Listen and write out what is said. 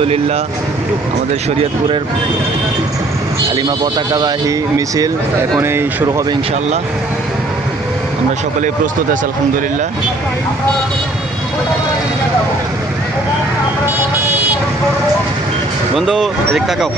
আলহামদুলিল্লাহ আমাদের শরীয়তপুরের কালিমা পতাকাবাহী মিছিল এখনই শুরু হবে ইনশাআল্লাহ। আমরা সকলেই প্রস্তুত আছি আলহামদুলিল্লাহ। বন্ধু এদিক তাকাও।